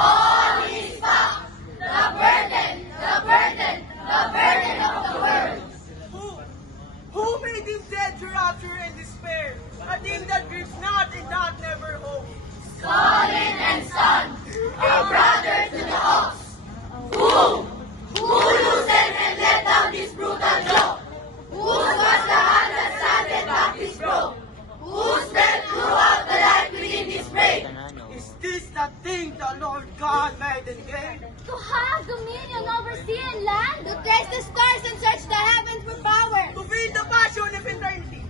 All is back. The burden, the burden, the burden of the world. Who made him dead to rapture and despair? A thing that grieves not and that never hopes. Colin and son, a brother to the ox. Who loosened and let down this brutal jaw? Whose was the hand that sanded back this broke? Whose belt threw out the light within this brain? Is this the thing the Lord God made and gave? To have dominion over sea and land, to trace the stars and search the heavens for power. To feel the passion of eternity.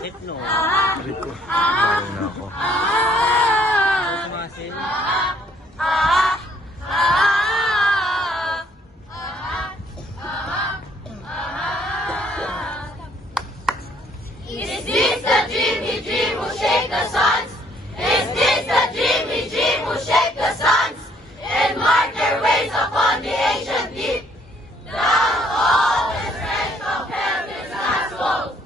Ethno. Alit ko. Meron na ako. Sumasin. Is this the dreamy dream who shake the suns? Is this the dreamy dream who shake the suns? And mark their ways upon the ancient deep. Down all the strength of heaven's last wall.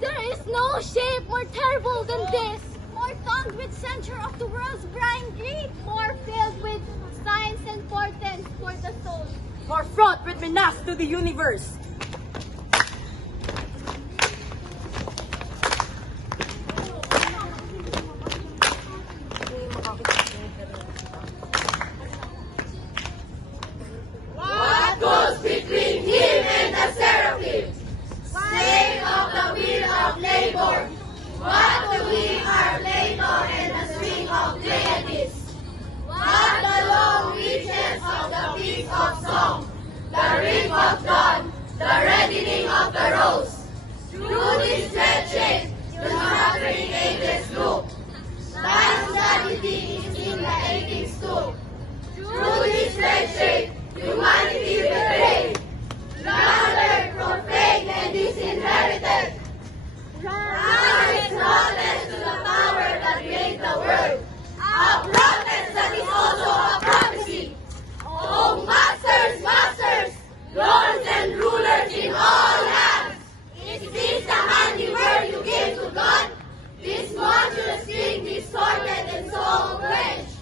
There is no shape more terrible than this, more tongued with censure of the world's brine grief, more filled with signs and portents for the soul. More fraught with menace to the universe. What goes between him and the seraphim? Saying of the wheel of labor. What the wing are Plato and the swing of Pleiades? What the long reaches of the peaks of song? The ring of dawn, the reddening of the rose. Through this red shade, the shuddering ages look. Time's tragedy is in the aching stoop. Through this red shade, humanity betrayed. Plundered, profaned, and disinherited. Rise, protest to the power that made the world. A protest that is also a prophecy. Oh, masters, masters, lords and rulers in all lands. Is this the handiwork you gave to God? This monstrous thing distorted and so quenched.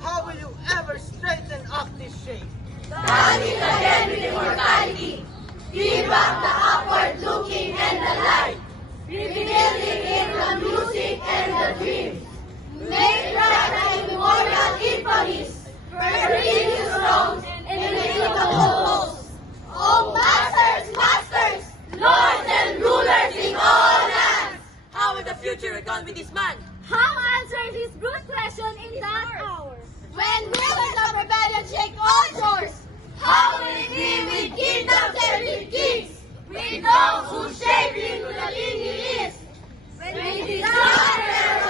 How will you ever straighten up this shape? God is again with immortality. Give back the upward looking and the light. Rebuilding in the music and the dreams. Make right the immortal infamous. Perilous thrones and inimitable hosts. Oh, masters, masters, lords and rulers in all lands. How will the future reckon with this man? How answer his brute question in that hour? When rulers of rebellion shake all shores, how will it be with kingdoms and with kings? With those who shape into the being he is. When disaster